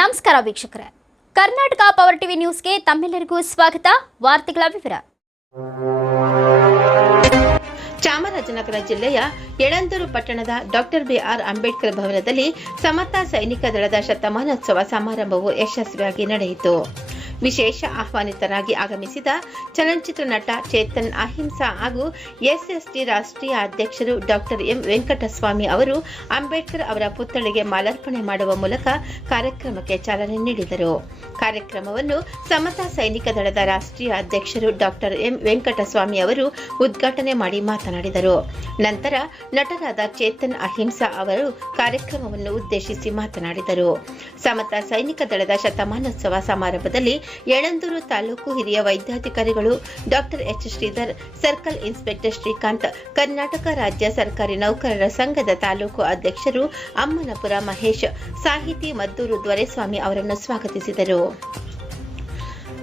ನಮಸ್ಕಾರ ವೀಕ್ಷಕರೇ. Karnataka power TV ನ್ಯೂಸ್ಗೆ ತಮ್ಮೆಲ್ಲರಿಗೂ ಸ್ವಾಗತ. ವಾರ್ತೆಗಳ ವಿವರ. ಚಾಮರಾಜನಗರ ಜಿಲ್ಲೆಯ ಯಳಂದೂರು ಪಟ್ಟಣದ ಡಾಕ್ಟರ್ ಬಿಆರ್ ಅಂಬೇಡ್ಕರ್ ಭವನದಲ್ಲಿ ಸಮತಾ ಸೈನಿಕ ದಳದ ಶತಮಾನೋತ್ಸವ ಸಮಾರಂಭವು ಯಶಸ್ವಿಯಾಗಿ ನಡೆಯಿತು. ವಿಶೇಷ ಆಹ್ವಾನಿತರಾಗಿ ಆಗಮಿಸಿದ ಚಲನಚಿತ್ರ ನಟ ಚೇತನ್ ಅಹಿಂಸಾ ಹಾಗೂ ಎಸ್ಎಸ್ಟಿ ರಾಷ್ಟ್ರೀಯ ಅಧ್ಯಕ್ಷರು ಡಾಕ್ಟರ್ ಎಂ ವೆಂಕಟಸ್ವಾಮಿ ಅವರು ಅಂಬೇಡ್ಕರ್ ಅವರ ಪುತ್ಥಳಿಗೆ ಮಾಲಾರ್ಪಣೆ ಮಾಡುವ ಮೂಲಕ ಕಾರ್ಯಕ್ರಮಕ್ಕೆ ಚಾಲನೆ ನೀಡಿದರು. ಕಾರ್ಯಕ್ರಮವನ್ನು ಸಮತಾ ಸೈನಿಕ ದಳದ ರಾಷ್ಟ್ರೀಯ ಅಧ್ಯಕ್ಷರು ಡಾಕ್ಟರ್ ಎಂ ವೆಂಕಟಸ್ವಾಮಿ ಅವರು ಉದ್ಘಾಟನೆ ಮಾಡಿ ಮಾತನಾಡಿದರು. ನಂತರ ನಟರಾದ ಚೇತನ್ ಅಹಿಂಸಾ ಅವರು ಕಾರ್ಯಕ್ರಮವನ್ನು ಉದ್ದೇಶಿಸಿ ಮಾತನಾಡಿದರು. ಸಮತಾ ಸೈನಿಕ ದಳದ ಶತಮಾನೋತ್ಸವ ಸಮಾರಂಭದಲ್ಲಿ ಯಳಂದೂರು ತಾಲೂಕು ಹಿರಿಯ ವೈದ್ಯಾಧಿಕಾರಿಗಳು doctor H Shridhar, circle inspector Srikanth, Karnataka ರಾಜ್ಯ ಸರ್ಕಾರಿ ನೌಕರರ ಸಂಘದ ತಾಲೂಕು ಅಧ್ಯಕ್ಷರು ಅಮ್ಮನಪುರ ಮಹೇಶ್, ಸಾಹಿತಿ ಮದ್ದೂರು ದೊರೆಸ್ವಾಮಿ ಅವರನ್ನು ಸ್ವಾಗತಿಸಿದರು.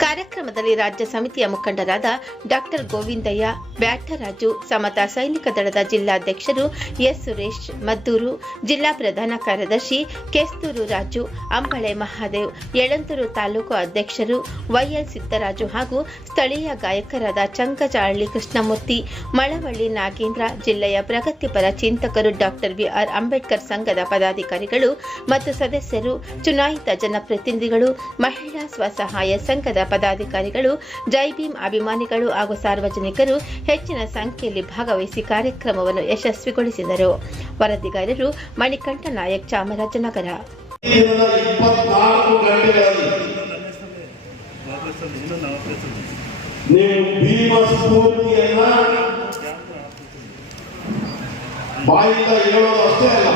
ಕಾರ್ಯಕ್ರಮದಲ್ಲಿ ರಾಜ್ಯ ಸಮಿತಿಯ ಮುಖಂಡರಾದ ಡಾಕ್ಟರ್ ಗೋವಿಂದಯ್ಯ, ಬ್ಯಾಟರಾಜು, ಸಮತಾ ಸೈನಿಕ ದಳದ ಜಿಲ್ಲಾಧ್ಯಕ್ಷರು ಎಸ್ ಸುರೇಶ್, ಮದ್ದೂರು ಜಿಲ್ಲಾ ಪ್ರಧಾನ ಕಾರ್ಯದರ್ಶಿ ಕೆಸ್ತೂರು ರಾಜು, ಅಂಬಳೆ ಮಹಾದೇವ್, ಯಳಂತೂರು ತಾಲೂಕು ಅಧ್ಯಕ್ಷರು ವೈಎಲ್ ಸಿದ್ದರಾಜು ಹಾಗೂ ಸ್ಥಳೀಯ ಗಾಯಕರಾದ ಚಂಕಜಾಳ್ಳಿ ಕೃಷ್ಣಮೂರ್ತಿ, ಮಳವಳ್ಳಿ ನಾಗೇಂದ್ರ, ಜಿಲ್ಲೆಯ ಪ್ರಗತಿಪರ ಚಿಂತಕರು ಡಾಕ್ಟರ್ ಬಿಆರ್ ಅಂಬೇಡ್ಕರ್ ಸಂಘದ ಪದಾಧಿಕಾರಿಗಳು ಮತ್ತು ಸದಸ್ಯರು, ಚುನಾಯಿತ ಜನಪ್ರತಿನಿಧಿಗಳು, ಮಹಿಳಾ ಸ್ವಸಹಾಯ ಸಂಘದ ಪದಾಧಿಕಾರಿಗಳು ಜೈ ಭೀಮ್ ಅಭಿಮಾನಿಗಳು ಹಾಗೂ ಸಾರ್ವಜನಿಕರು ಹೆಚ್ಚಿನ ಸಂಖ್ಯೆಯಲ್ಲಿ ಭಾಗವಹಿಸಿ ಕಾರ್ಯಕ್ರಮವನ್ನು ಯಶಸ್ವಿಗೊಳಿಸಿದರು. ವರದಿಗಾರರು ಮಣಿಕಂಠ ನಾಯಕ್, ಚಾಮರಾಜನಗರ. ಅಷ್ಟೇ ಅಲ್ಲ,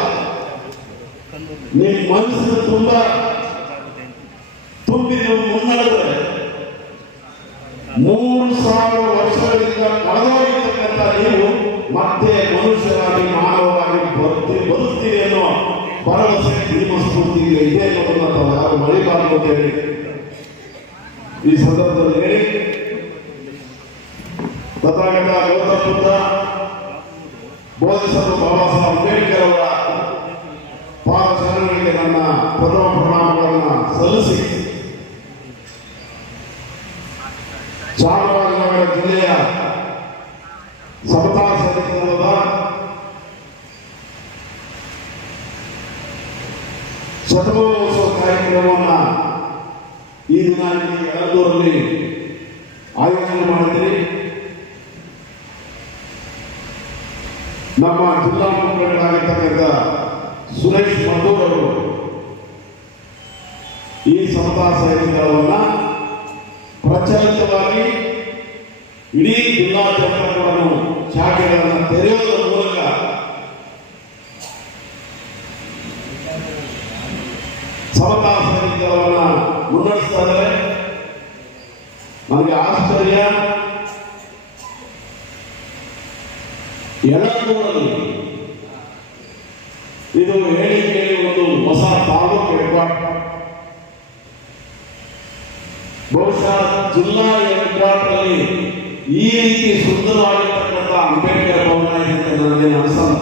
ನಿಮ್ಮ ಮನಸ್ಸು ತುಂಬಾ ಮೂರು ಸಾವಿರ ವರ್ಷಗಳಿಂದ ಕಳೆದೋಗಿರ್ತಕ್ಕಂಥ ನೀವು ಮತ್ತೆ ಮನುಷ್ಯರಾಗಿ ಮಾನವರಾಗಿ ಬರ್ತಿ ಬರುತ್ತೀರಿ ಅನ್ನೋ ಭರವಸೆ ನಿಮ್ಮ ಸ್ಫೂರ್ತಿಗೆ ಇದೆ ಅನ್ನೋದನ್ನ ಯಾರು ಮರಿಬಾರ್ದು ಹೇಳಿ ಈ ಸಂದರ್ಭದಲ್ಲಿ ತಥಾಗತ ಗೌತಮ ಬುದ್ಧ ಬೋಧಿಸಲು ಬಾಬಾ ಸಾಹೇಬ್ ಅಂಬೇಡ್ಕರ್ ಅವರ ಪಾದ ಶರಣರಿಗೆ ನನ್ನ ಪ್ರಥಮ ಪ್ರಣಾಮಗಳನ್ನು ಸಲ್ಲಿಸಿ ಚಾಮರಾಜನಗರ ಜಿಲ್ಲೆಯ ಸಮತಾ ಸಮಿತಿಯಿಂದ ಶತಮಾನೋತ್ಸವ ಕಾರ್ಯಕ್ರಮವನ್ನ ಈ ದಿನ ಇಲ್ಲಿ ಆಯೋಜನೆ ಮಾಡಿದ್ದೀರಿ ನಮ್ಮ ಜಿಲ್ಲಾ ಮುಖಂಡರಾಗಿರ್ತಕ್ಕಂಥ ಸುರೇಶ್ ಮಂದೂರ್ ಅವರು ಈ ಸಮತಾ ಸೈನಿಕರನ್ನ ಪ್ರಚಲಿತವಾಗಿ ಇಡೀ ಜಿಲ್ಲಾ ಜನಪದಗಳನ್ನು ಶಾಖೆಗಳನ್ನು ತೆರೆಯುವುದರ ಮೂಲಕ ಸಮತಾ ಸೈನಿಕರನ್ನ ಮುನ್ನಡೆಸ್ತಾ ಇದ್ದಾರೆ ನನಗೆ ಆಶ್ಚರ್ಯ ಯಳಂದೂರಲ್ಲಿ ಇದು ಹೇಳಿ ಕೇಳಿ ಒಂದು ಹೊಸ ತಾಲೂಕು ಹೆಡ್ಕ್ವಾರ್ಟರ್ ಬಹುಶಃ ಜಿಲ್ಲಾ ಹೆಡ್ಕ್ವಾರ್ಟರ್ ಅಲ್ಲಿ ಈ ರೀತಿ ಸುಂದರವಾಗಿರ್ತಕ್ಕಂಥ ಅಂಬೇಡ್ಕರ್ ಭವನ ಇದೆ ನನಗೆ ಅನಿಸಲ್ಲ.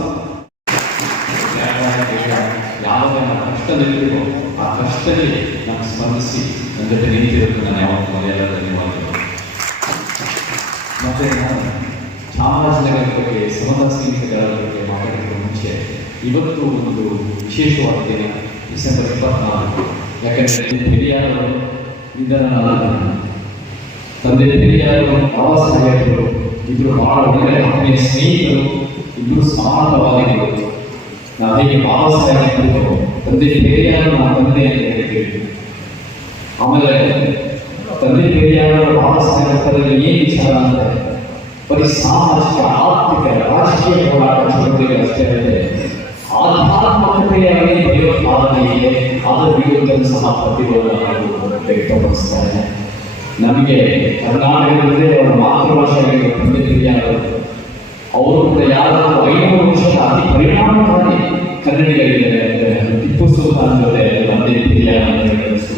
ಕಷ್ಟದಲ್ಲಿರೋ ಆ ಕಷ್ಟದಲ್ಲಿ ನಮ್ಮ ಸ್ಪಂದಿಸಿ ನನ್ನ ಜೊತೆ ನಿಂತಿರೋದು ನಾನು ಯಾವತ್ತೂ ಮರೆಯಲ್ಲ ಧನ್ಯವಾದಗಳು. ಮತ್ತೆ ನಾನು ಚಾಮರಾಜನಗರ ಬಗ್ಗೆ ಸಮತಾ ಸ್ನೇಹಿತರ ಬಗ್ಗೆ ಮಾತಾಡೋದಕ್ಕೆ ಮುಂಚೆ ಇವತ್ತು ಒಂದು ವಿಶೇಷವಾದ ದಿನ, ಡಿಸೆಂಬರ್ ಇಪ್ಪತ್ನಾಲ್ಕು. ಯಾಕಂದರೆ ಹಿರಿಯರು ನಿಧನರಾದ ತಂದೆ ಹಿರಿಯರು ಪ್ರವಾಸ ಸಾಹೇಬರು ಇಬ್ಬರು ಬಹಳ ಒಳ್ಳೆಯ ಆತ್ಮೀಯ ಸ್ನೇಹಿತರು ಇಬ್ಬರು ಸಮಾನವಾದಿಗಳು ನಾವು ಹೇಗೆ ಬಾಬಾ ತಂದೆ ಹಿರಿಯರು ನಮ್ಮ ತಂದೆ ಅಂತ ಆಮೇಲೆ ತಂದೆ ಹಿರಿಯರ ಬಹಳಷ್ಟು ಸಾಹೇಬರಲ್ಲಿ ಏನು ವಿಚಾರ ಅಂದರೆ, ಬರೀ ಸಾಮಾಜಿಕ, ಆರ್ಥಿಕ ರಾಜಕೀಯ ಹೋರಾಟ ಚಟುವಟಿಕೆ ಅಷ್ಟೇ ಅಲ್ಲದೆ ಆಧ್ಯಾತ್ಮಕತೆಯಲ್ಲಿ ಭಯೋತ್ಪಾದನೆ ಇದೆ, ಅದರ ವಿರುದ್ಧ ಸಹ ಪ್ರತಿರೋಧ ವ್ಯಕ್ತಪಡಿಸ್ತಾರೆ. ನಮಗೆ ಕರ್ನಾಟಕದಲ್ಲೇ ಅವರ ಮಾತೃಭಾಷೆಯಾಗಿರುವ ತಂದೆ ಹಿರಿಯರು ಅವರು ಕೂಡ ಯಾರಾದರೂ ಐನೂರು ವರ್ಷದ ಅತಿ ಪರಿಣಾಮಕಾರಿ ಕನ್ನಡಿಗರಿದ್ದಾರೆ ಟಿಪ್ಪು ಸುಲ್ತಾನ್ ಜೊತೆ ತಂದೆ ಸೊ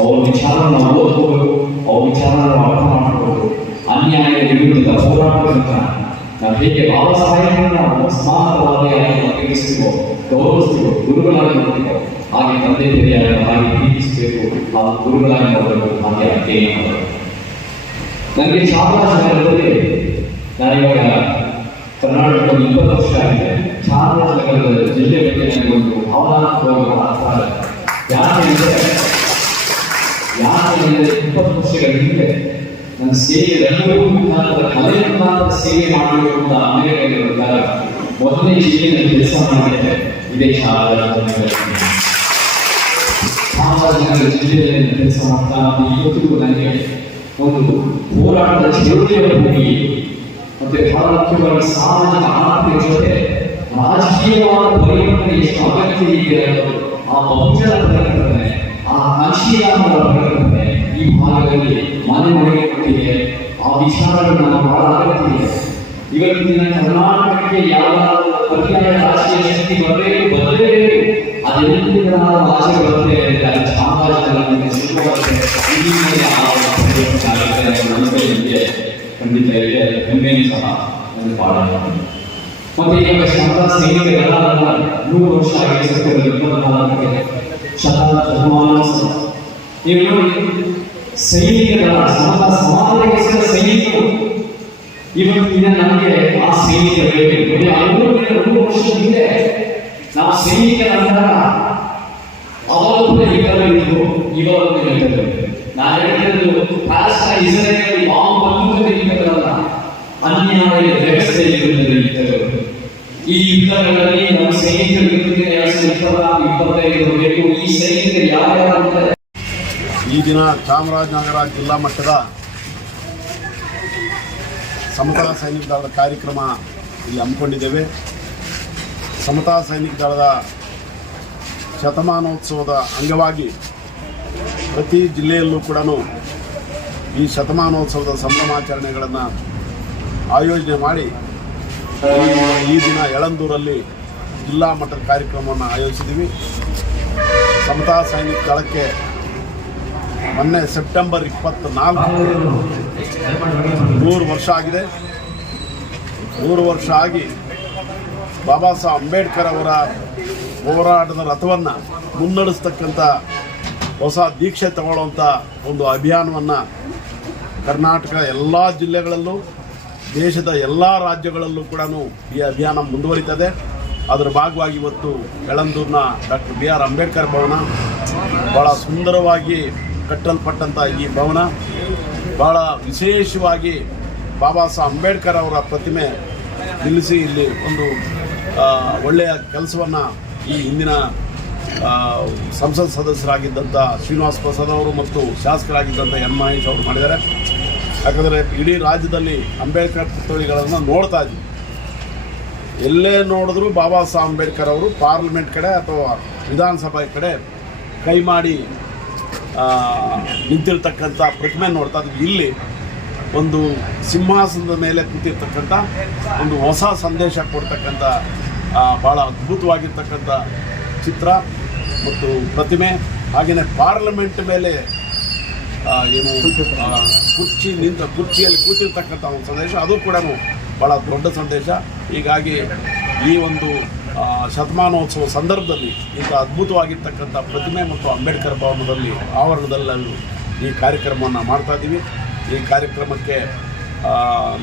ಅವ್ರ ವಿಚಾರ ನಾವು ಓದ್ಕೋಬೇಕು ಅವ್ರ ವಿಚಾರ ನಾವು ಅರ್ಥ ಮಾಡ್ಕೋಬೇಕು ಅನ್ಯಾಯದ ವಿರುದ್ಧದ ಹೋರಾಟದಿಂದ ನಾವು ಹೇಗೆ ಬಾಬಾ ಸಾಹೇಬರನ್ನ ಒಬ್ಬ ಸಮಾನವಾದಿಯಾಗಿ ಪರಿಗಣಿಸ್ತೀವೋ ಗೌರವಿಸ್ತೀವೋ ಗುರುಗಳಾಗಿ ನೋಡ್ತೀವೋ, ಹಾಗೆ ತಂದೆ ತಾಯಿಯಾದ ಹಾಗೆ ಪ್ರೀತಿಸಬೇಕು, ಆ ಗುರುಗಳಾಗಿ ನೋಡಬೇಕು, ಹಾಗೆ ಅಧ್ಯಯನ ಮಾಡಬೇಕು. ನನಗೆ ಚಾಮರಾಜನಗರದಲ್ಲಿ ನಾನಿವಾಗ ಕರ್ನಾಟಕದಲ್ಲಿ ಇಪ್ಪತ್ತು ವರ್ಷ ಆಗಿದೆ. ಚಾಮರಾಜನಗರದ ಜಿಲ್ಲೆ ಬಗ್ಗೆ ನನಗೆ ಒಂದು ಭಾವನಾತ್ಮಕವಾದ ಅರ್ಥ ಯಾಕೆಂದ್ರೆ ಇಪ್ಪತ್ತು ವರ್ಷಗಳ ಹಿಂದೆ ನನ್ನ ಸೇವೆ ಮುಖಾಂತರ ಸೇವೆ ಮಾಡಬೇಕು ಅಂತ ಅಮೆರಿಕಕ್ಕೆ ಬಂದಾಗ ಮೊದಲನೇ ಜಿಲ್ಲೆಯಲ್ಲಿ ಕೆಲಸ ಮಾಡಿದ್ದೆ ಇದೇ ಚಾಮರಾಜನಗರ ಜಿಲ್ಲೆಯಲ್ಲಿ ಕೆಲಸ ಮಾಡ್ತಾ ಇವತ್ತಿಗೂ ನನಗೆ ಒಂದು ಹೋರಾಟದ ಚಳುವಳಿಯ ಭೂಮಿ ಮತ್ತೆ ಬಹಳ ಮುಖ್ಯವಾಗಿ ಸಾಮಾಜಿಕ ಆರ್ಥಿಕ ಜೊತೆ ರಾಜಕೀಯವಾದ ಪರಿವರ್ತನೆ ಎಷ್ಟು ಅಗತ್ಯ ಇದೆ ಆ ಬಹುಜನ ಪರಿವರ್ತನೆ ಆ ಪರಿವರ್ತನೆ ಈ ಭಾಗದಲ್ಲಿ ಮನೆ ಮನೆಗೆ ಆ ವಿಚಾರಗಳು ನಮ್ಮ ಬಹಳ ಅಗತ್ಯ ಇವತ್ತಿನ ಕರ್ನಾಟಕಕ್ಕೆ ಯಾವ ಪರ್ಯಾಯ ರಾಷ್ಟ್ರೀಯ ಶಕ್ತಿ ಬರಬೇಕು ಬರಲೇಬೇಕು ಅದೆಲ್ಲಿಂದ ನಾವು ಆಚೆ ಬರುತ್ತೆ ಅಂತ ಚಾಮರಾಜನಗರಕ್ಕೆ ಸುಲಭವಾಗಿ ಇಡೀ ಮೇಲೆ ಆ ಒಂದು ಪರಿವರ್ತನೆ ಆಗುತ್ತೆ ಅನ್ನೋ ನಂಬಿಕೆ ಖಂಡಿತ ಇದೆ. ಸಹ ನನಗೆ ಬಹಳ ಮತ್ತೆ ಈಗ ಶಾರದಾ ಸೈನಿಕರೆಲ್ಲ ನೂರು ವರ್ಷ ಆಗಿದೆ ಸತ್ಯದಲ್ಲಿ ಶತಮಾನೋತ್ಸವ ನೀವು ನೋಡಿ, ಸೈನಿಕರ ಸಮಾನ ಸಮಾನತೆಗೋಸ್ಕರ ಸೈನಿಕರು. ಇವತ್ತಿನ ನಮಗೆ ಆ ಸೈನಿಕರು ಬೇಕು ನೋಡಿ ಐನೂರರಿಂದ ನೂರು ವರ್ಷದ ಹಿಂದೆ ನಾವು ಸೈನಿಕರ ನಂತರ ಅವಾಗ ಯುದ್ಧಗಳಿದ್ದು ಇವಾಗ ಯುದ್ಧಗಳಿದ್ದು ನಾನು ಹೇಳ್ತಿರೋದು, ಪ್ಯಾಲೆಸ್ಟೈನ್, ಇಸ್ರೇಲ್, ಬಾಂಬ್ ಬಂದೂಕದ ಅನ್ಯಾಯದ ಅನ್ಯಾಯ ವ್ಯವಸ್ಥೆ ಈ ಯುದ್ಧಗಳಲ್ಲಿ ನಮ್ಮ ಸೈನಿಕರು ಇಪ್ಪತ್ನಾಲ್ಕು ಇಪ್ಪತ್ತೈದು ಬೇಕು ಈ ಸೈನಿಕರು ಯಾರ್ಯಾರು ದಿನ ಚಾಮರಾಜನಗರ ಜಿಲ್ಲಾ ಮಟ್ಟದ ಸಮತಾ ಸೈನಿಕ ದಳದ ಕಾರ್ಯಕ್ರಮ ಇಲ್ಲಿ ಹಮ್ಮಿಕೊಂಡಿದ್ದೇವೆ. ಸಮತಾ ಸೈನಿಕ ದಳದ ಶತಮಾನೋತ್ಸವದ ಅಂಗವಾಗಿ ಪ್ರತಿ ಜಿಲ್ಲೆಯಲ್ಲೂ ಕೂಡ ಈ ಶತಮಾನೋತ್ಸವದ ಸಂಭ್ರಮಾಚರಣೆಗಳನ್ನು ಆಯೋಜನೆ ಮಾಡಿ ಈ- ದಿನ ಯಳಂದೂರಲ್ಲಿ ಜಿಲ್ಲಾ ಮಟ್ಟದ ಕಾರ್ಯಕ್ರಮವನ್ನು ಆಯೋಜಿಸಿದ್ದೀವಿ. ಸಮತಾ ಸೈನಿಕ ದಳಕ್ಕೆ ಮೊನ್ನೆ ಸೆಪ್ಟೆಂಬರ್ ಇಪ್ಪತ್ತ್ನಾಲ್ಕು ಮೂರು ವರ್ಷ ಆಗಿದೆ. ಮೂರು ವರ್ಷ ಆಗಿ ಬಾಬಾ ಸಾಹೇಬ್ ಅಂಬೇಡ್ಕರ್ ಅವರ ಹೋರಾಟದ ರಥವನ್ನು ಮುನ್ನಡೆಸ್ತಕ್ಕಂಥ ಹೊಸ ದೀಕ್ಷೆ ತಗೊಳ್ಳುವಂಥ ಒಂದು ಅಭಿಯಾನವನ್ನು ಕರ್ನಾಟಕ ಎಲ್ಲ ಜಿಲ್ಲೆಗಳಲ್ಲೂ, ದೇಶದ ಎಲ್ಲ ರಾಜ್ಯಗಳಲ್ಲೂ ಕೂಡ ಈ ಅಭಿಯಾನ ಮುಂದುವರಿತದೆ. ಅದರ ಭಾಗವಾಗಿ ಇವತ್ತು ಯಳಂದೂರಿನ doctor B R Ambedkar Bhavan ಭಾಳ ಸುಂದರವಾಗಿ ಕಟ್ಟಲ್ಪಟ್ಟಂಥ ಈ ಭವನ ಭಾಳ ವಿಶೇಷವಾಗಿ ಬಾಬಾ ಸಾಹೇಬ್ ಅಂಬೇಡ್ಕರ್ ಅವರ ಪ್ರತಿಮೆ ನಿಲ್ಲಿಸಿ ಇಲ್ಲಿ ಒಂದು ಒಳ್ಳೆಯ ಕೆಲಸವನ್ನು ಈ ಹಿಂದಿನ ಸಂಸತ್ ಸದಸ್ಯರಾಗಿದ್ದಂಥ ಶ್ರೀನಿವಾಸ್ ಪ್ರಸಾದ್ ಅವರು ಮತ್ತು ಶಾಸಕರಾಗಿದ್ದಂಥ ಎನ್ ಮಹೇಶ್ ಅವರು ಮಾಡಿದ್ದಾರೆ. ಯಾಕಂದರೆ ಇಡೀ ರಾಜ್ಯದಲ್ಲಿ ಅಂಬೇಡ್ಕರ್ ಪುತ್ಥಳಿಗಳನ್ನು ನೋಡ್ತಾ ಇದ್ವಿ. ಎಲ್ಲೇ ನೋಡಿದ್ರು ಬಾಬಾ ಸಾಹೇಬ್ ಅಂಬೇಡ್ಕರ್ ಅವರು ಪಾರ್ಲಿಮೆಂಟ್ ಕಡೆ ಅಥವಾ ವಿಧಾನಸಭೆ ಕಡೆ ಕೈ ಮಾಡಿ ನಿಂತಿರ್ತಕ್ಕಂಥ ಪ್ರತಿಮೆ ನೋಡ್ತಾ ಇದ್ವಿ. ಇಲ್ಲಿ ಒಂದು ಸಿಂಹಾಸನದ ಮೇಲೆ ಕೂತಿರ್ತಕ್ಕಂಥ ಒಂದು ಹೊಸ ಸಂದೇಶ ಕೊಡ್ತಕ್ಕಂಥ ಭಾಳ ಅದ್ಭುತವಾಗಿರ್ತಕ್ಕಂಥ ಚಿತ್ರ ಮತ್ತು ಪ್ರತಿಮೆ. ಹಾಗೆಯೇ ಪಾರ್ಲಿಮೆಂಟ್ ಮೇಲೆ ಏನು ಕುರ್ಚಿ ನಿಂತ ಕುರ್ಚಿಯಲ್ಲಿ ಕೂತಿರ್ತಕ್ಕಂಥ ಒಂದು ಸಂದೇಶ. ಅದು ಕೂಡ ಭಾಳ ದೊಡ್ಡ ಸಂದೇಶ. ಹೀಗಾಗಿ ಈ ಒಂದು ಶತಮಾನೋತ್ಸವ ಸಂದರ್ಭದಲ್ಲಿ ಇಂಥ ಅದ್ಭುತವಾಗಿರ್ತಕ್ಕಂಥ ಪ್ರತಿಮೆ ಮತ್ತು ಅಂಬೇಡ್ಕರ್ ಭವನದಲ್ಲಿ ಆವರಣದಲ್ಲಿ ಈ ಕಾರ್ಯಕ್ರಮವನ್ನು ಮಾಡ್ತಾ ಇದ್ದೀವಿ. ಈ ಕಾರ್ಯಕ್ರಮಕ್ಕೆ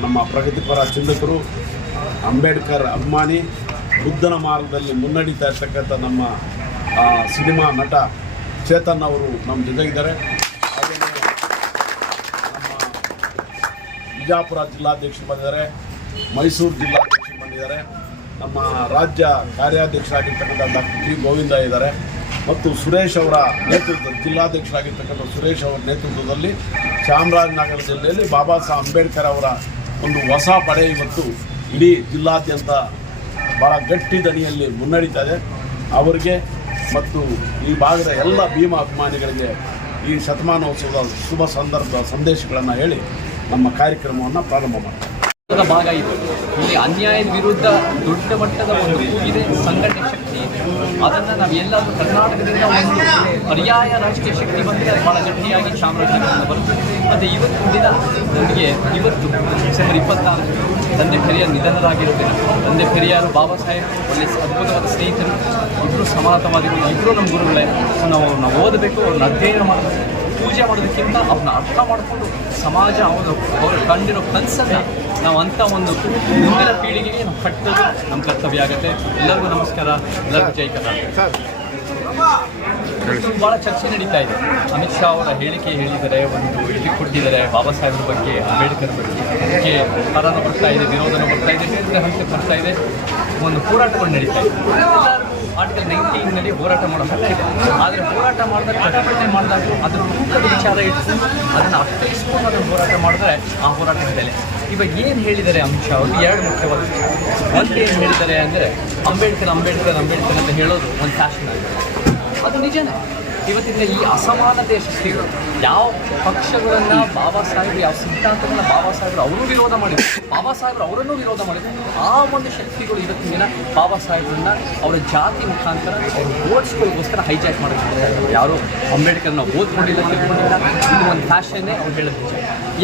ನಮ್ಮ ಪ್ರಗತಿಪರ ಚಿಂತಕರು, ಅಂಬೇಡ್ಕರ್ ಅಭಿಮಾನಿ, ಬುದ್ಧನ ಮಾರ್ಗದಲ್ಲಿ ಮುನ್ನಡೀತಾ ಇರ್ತಕ್ಕಂಥ ನಮ್ಮ ಸಿನಿಮಾ ನಟ ಚೇತನ್ ಅವರು ನಮ್ಮ ಜೊತೆಗಿದ್ದಾರೆ ನಮ್ಮ ಬಿಜಾಪುರ ಜಿಲ್ಲಾಧ್ಯಕ್ಷರು ಬಂದಿದ್ದಾರೆ, ಮೈಸೂರು ಜಿಲ್ಲಾಧ್ಯಕ್ಷರು ಬಂದಿದ್ದಾರೆ. ನಮ್ಮ ರಾಜ್ಯ ಕಾರ್ಯಾಧ್ಯಕ್ಷರಾಗಿರ್ತಕ್ಕಂಥ ಡಾಕ್ಟರ್ ಜಿ ಗೋವಿಂದ ಇದ್ದಾರೆ. ಮತ್ತು ಸುರೇಶ್ ಅವರ ನೇತೃತ್ವ ಜಿಲ್ಲಾಧ್ಯಕ್ಷರಾಗಿರ್ತಕ್ಕಂಥ ಸುರೇಶ್ ಅವರ ನೇತೃತ್ವದಲ್ಲಿ ಚಾಮರಾಜನಗರ ಜಿಲ್ಲೆಯಲ್ಲಿ ಬಾಬಾ ಸಾಹೇಬ್ ಅಂಬೇಡ್ಕರ್ ಅವರ ಒಂದು ಹೊಸ ಪಡೆ ಇವತ್ತು ಇಡೀ ಜಿಲ್ಲಾದ್ಯಂತ ಭಾಳ ಗಟ್ಟಿ ದನಿಯಲ್ಲಿ ಮುನ್ನಡೀತಾ ಇದೆ. ಅವರಿಗೆ ಮತ್ತು ಈ ಭಾಗದ ಎಲ್ಲ ಭೀಮಾ ಅಭಿಮಾನಿಗಳಿಗೆ ಈ ಶತಮಾನೋತ್ಸವದ ಶುಭ ಸಂದರ್ಭ ಸಂದೇಶಗಳನ್ನು ಹೇಳಿ ನಮ್ಮ ಕಾರ್ಯಕ್ರಮವನ್ನು ಪ್ರಾರಂಭ ಮಾಡ್ತಾರೆ ಭಾಗ ಇದೆ. ಇಲ್ಲಿ ಅನ್ಯಾಯದ ವಿರುದ್ಧ ದೊಡ್ಡ ಮಟ್ಟದ ಒಂದು ಇದೆ ಸಂಘಟನೆ ಶಕ್ತಿ ಇದೆ. ಅದನ್ನು ನಾವು ಎಲ್ಲಾದರೂ ಕರ್ನಾಟಕದಿಂದ ಒಂದು ಪರ್ಯಾಯ ರಾಜಕೀಯ ಶಕ್ತಿ ಬಂದರೆ ಅದು ಭಾಳ ಗಟ್ಟಿಯಾಗಿ ಚಾಮರಾಜನಗರದಿಂದ ಬರುತ್ತೆ. ಮತ್ತು ಇವತ್ತು ದಿನ ನನಗೆ ಇವತ್ತು ಡಿಸೆಂಬರ್ ಇಪ್ಪತ್ತಾರು ತಂದೆ ಪೆರಿಯಾರ್ ನಿಧನರಾಗಿರುತ್ತೆ ತಂದೆ ಪೆರಿಯಾರು ಬಾಬಾ ಸಾಹೇಬ್ ಒಳ್ಳೆ ಅದ್ಭುತವಾದ ಸ್ನೇಹಿತರು ಇಬ್ಬರು ಸಮಾನತವಾದಿಗಳು ಇಬ್ಬರು ನಮ್ಮ ಗುರುಗಳೇ. ಸೊ ನಾವು ಅವ್ರನ್ನ ಓದಬೇಕು, ಅವ್ರನ್ನ ಅಧ್ಯಯನ ಮಾಡಬೇಕು. ಪೂಜೆ ಮಾಡೋದಕ್ಕಿಂತ ಅವ್ರನ್ನ ಅರ್ಥ ಮಾಡಿಕೊಂಡು ಸಮಾಜ, ಅವರು ಅವರು ಕಂಡಿರೋ ಕನಸನ್ನು ನಾವು ಅಂತ ಒಂದು ಮುಂದಿನ ಪೀಳಿಗೆಗೆ ನಾವು ಕಟ್ಟೋದು ನಮ್ಮ ಕರ್ತವ್ಯ ಆಗುತ್ತೆ. ಎಲ್ಲರಿಗೂ ನಮಸ್ಕಾರ. ಎಲ್ಲರಿಗೂ ಜೈ ಕರ್ನಾಟಕ. ಭಾಳ ಚರ್ಚೆ ನಡೀತಾ ಇದೆ. ಅಮಿತ್ ಶಾ ಅವರ ಹೇಳಿಕೆ ಹೇಳಿದರೆ, ಒಂದು ಇಲ್ಲಿ ಕೊಟ್ಟಿದ್ದಾರೆ ಬಾಬಾ ಸಾಹೇಬ್ರ ಬಗ್ಗೆ, ಅಂಬೇಡ್ಕರ್ ಬಗ್ಗೆ. ಅದಕ್ಕೆ ಪರನ ಬರ್ತಾ ಇದೆ, ವಿರೋಧನ ಬರ್ತಾ ಇದೆ ಹಂತಕ್ಕೆ ಬರ್ತಾ ಇದೆ. ಒಂದು ಹೋರಾಟಗಳು ನಡೀತಾ ಇದೆ. ಆರ್ಟಿಕಲ್ ನೈನ್ಟೀನ್ನಲ್ಲಿ ಹೋರಾಟ ಮಾಡೋ ಹಕ್ಕಿದೆ ಆದರೆ ಹೋರಾಟ ಮಾಡಿದಾಗ ಪ್ರತಿಭಟನೆ ಮಾಡಿದಾಗ ಅದರ ಮುಖ್ಯ ವಿಚಾರ ಇಟ್ಟು ಅದನ್ನು ಅರ್ಥೈಸ್ಕೊಂಡು ಅದನ್ನು ಹೋರಾಟ ಮಾಡಿದ್ರೆ ಆ ಹೋರಾಟದ ಬೆಲೆ ಇವಾಗ ಏನು ಹೇಳಿದ್ದಾರೆ ಅಮಿತ್ ಶಾ ಅವರು ಎರಡು ಮುಖ್ಯವಾದ ಒಂದು ಏನು ಹೇಳಿದ್ದಾರೆ ಅಂದರೆ ಅಂಬೇಡ್ಕರ್ ಅಂಬೇಡ್ಕರ್ ಅಂಬೇಡ್ಕರ್ ಅಂತ ಹೇಳೋದು ಒಂದು ಫ್ಯಾಷನ್ ಆಗಿದೆ ಅದು ನಿಜನೇ. ಇವತ್ತಿನ ಈ ಅಸಮಾನತೆಯ ಶಕ್ತಿಗಳು ಯಾವ ಪಕ್ಷಗಳನ್ನು ಬಾಬಾ ಸಾಹೇಬ್ರು ಯಾವ ಸಿದ್ಧಾಂತಗಳನ್ನ ಬಾಬಾ ಸಾಹೇಬ್ರು ಅವರು ವಿರೋಧ ಮಾಡಿದ್ರು. ಬಾಬಾ ಸಾಹೇಬ್ರು ಅವರನ್ನು ವಿರೋಧ ಮಾಡಿದ್ರು. ಆ ಒಂದು ಶಕ್ತಿಗಳು ಇವತ್ತಿನ ದಿನ ಬಾಬಾ ಸಾಹೇಬ್ರನ್ನ ಅವರ ಜಾತಿ ಮುಖಾಂತರ ಅವ್ರ ಓಟ್ಸ್ಗಳಿಗೋಸ್ಕರ ಹೈಜಾಕ್ ಮಾಡೋದು ಯಾರು ಅಂಬೇಡ್ಕರ್ನ ಓದ್ಕೊಂಡಿಲ್ಲ, ತಿಳ್ಕೊಂಡಿಲ್ಲ, ಇದು ಒಂದು ಫ್ಯಾಷನ್ನೇ ಅವ್ರು ಹೇಳೋದು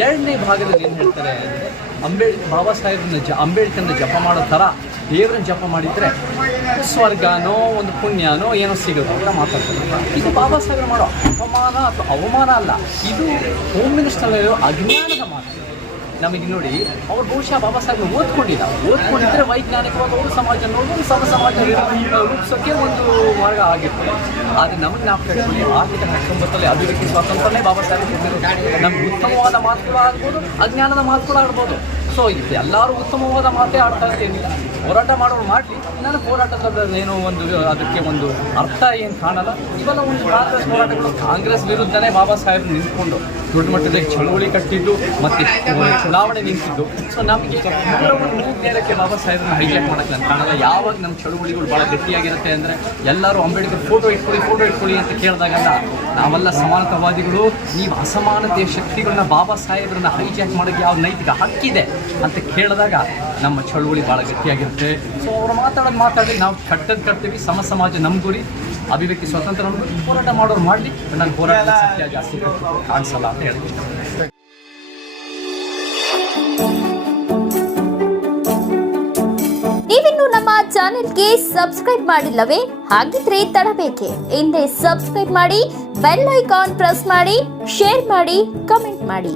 ಎರಡನೇ ಭಾಗದಲ್ಲಿ ಏನು ಹೇಳ್ತಾರೆ ಅಂದರೆ ಅಂಬೇಡ್ ಬಾಬಾ ಸಾಹೇಬ್ರನ್ನ ಜ, ಅಂಬೇಡ್ಕರ್ನ ಜಪ ಮಾಡೋ ಥರ ದೇವರನ್ನ ಜಪ ಮಾಡಿದರೆ ಸ್ವರ್ಗನೋ ಒಂದು ಪುಣ್ಯನೋ ಏನೋ ಸಿಗೋದು ಅಂತ ಮಾತಾಡ್ತಾರೆ. ಇದು ಬಾಬಾ ಸಾಹೇಬ್ರು ಮಾಡೋ ಅಪಮಾನ ಅಥವಾ ಅವಮಾನ ಅಲ್ಲ, ಇದು ಹೋಮ್ ಮಿನಿಸ್ಟರ್ ಅಜ್ಞಾನದ ಮಾತು. ನಮಗೆ ನೋಡಿ, ಅವ್ರು ಬಹುಶಃ ಬಾಬಾ ಸಾಹೇಬ್ ಓದ್ಕೊಂಡಿಲ್ಲ. ಓದ್ಕೊಂಡಿದ್ರೆ ವೈಜ್ಞಾನಿಕವಾಗಿ ಅವರು ಸಮಾಜ ನೋಡಿ ಸಮ ಸಮಾಜ ರೂಪಿಸೋಕ್ಕೆ ಒಂದು ಮಾರ್ಗ ಆಗಿರ್ತದೆ. ಆದರೆ ನಮಗೆ ನಾವು ಕೇಳ್ಕೊಳ್ಳಿ ಆರ್ಥಿಕ ಹತ್ತೊಂಬತ್ತಲ್ಲಿ ಅಭಿವೃದ್ಧಿ ಸ್ವಾತಂತ್ರ್ಯನೇ ಬಾಬಾ ಸಾಹೇಬ್ ನಮ್ಗೆ ಉತ್ತಮವಾದ ಮಾತುಗಳು ಆಗ್ಬೋದು ಅಜ್ಞಾನದ ಮಾತುಗಳು ಆಡ್ಬೋದು ಸೊ ಇದು ಎಲ್ಲರೂ ಉತ್ತಮವಾದ ಮಾತೇ ಆಡ್ತಾ ಏನಿಲ್ಲ ಹೋರಾಟ ಮಾಡೋರು ಮಾಡಲಿ. ನಾನು ಹೋರಾಟದ ಏನೋ ಒಂದು, ಅದಕ್ಕೆ ಒಂದು ಅರ್ಥ ಏನು ಕಾಣಲ್ಲ. ಇವೆಲ್ಲ ಒಂದು ಕಾಂಗ್ರೆಸ್ ಹೋರಾಟಗಳು. ಕಾಂಗ್ರೆಸ್ ವಿರುದ್ಧನೇ ಬಾಬಾ ಸಾಹೇಬ್ ನಿಂತ್ಕೊಂಡು ದೊಡ್ಡ ಮಟ್ಟದಲ್ಲಿ ಚಳುವಳಿ ಕಟ್ಟಿದ್ದು ಮತ್ತೆ ಚುನಾವಣೆ ನಿಂತಿದ್ದು. ಸೊ ನಮಗೆ ನೇರಕ್ಕೆ ಬಾಬಾ ಸಾಹೇಬ್ರನ್ನ ಹೈಜಾಕ್ ಮಾಡೋಕ್ಕೆ ನಾನು ಕಾಣಲ್ಲ. ಯಾವಾಗ ನಮ್ಮ ಚಳುವಳಿಗಳು ಭಾಳ ಗಟ್ಟಿಯಾಗಿರುತ್ತೆ ಅಂದರೆ ಎಲ್ಲರೂ ಅಂಬೇಡ್ಕರ್ ಫೋಟೋ ಇಟ್ಕೊಳ್ಳಿ ಫೋಟೋ ಇಟ್ಕೊಳ್ಳಿ ಅಂತ ಕೇಳಿದಾಗಲ್ಲ ನಾವೆಲ್ಲ ಸಮಾನತಾವಾದಿಗಳು. ನೀವು ಅಸಮಾನತೆಯ ಶಕ್ತಿಗಳನ್ನ ಬಾಬಾ ಸಾಹೇಬ್ರನ್ನ ಹೈಜಾಕ್ ಮಾಡೋಕ್ಕೆ ಯಾವ ನೈತಿಕ ಹಕ್ಕಿದೆ? ಅಂತ ಕೇಳಿದಾಗ ನಮ್ಮ ಚಳುವಳಿ ಭಾಳ ಗಟ್ಟಿಯಾಗಿರುತ್ತೆ. ಸೊ ಅವ್ರು ಮಾತಾಡೋದು ಮಾತಾಡಿ ನಾವು ಕಟ್ಟದ್ ಕಟ್ತೀವಿ, ಸಮ ಸಮಾಜ ನಮ್ಮ ಗುರಿ, ಅಭಿವ್ಯಕ್ತಿ ಗುರಿ. ಹೋರಾಟ ಮಾಡೋರು ಮಾಡಲಿ ನಾನು ಹೋರಾಟ ಜಾಸ್ತಿ ಕಾಣಿಸಲ್ಲ ಅಂತ ಹೇಳ್ತೀನಿ. ನೀವಿನ್ನು ನಮ್ಮ ಚಾನೆಲ್ಗೆ ಸಬ್ಸ್ಕ್ರೈಬ್ ಮಾಡಿಲ್ಲವೇ? ಹಾಗಿದ್ರೆ ತಡಬೇಕೆ. ಹಿಂದೆ ಸಬ್ಸ್ಕ್ರೈಬ್ ಮಾಡಿ, ಬೆಲ್ ಐಕಾನ್ ಪ್ರೆಸ್ ಮಾಡಿ, ಶೇರ್ ಮಾಡಿ, ಕಮೆಂಟ್ ಮಾಡಿ.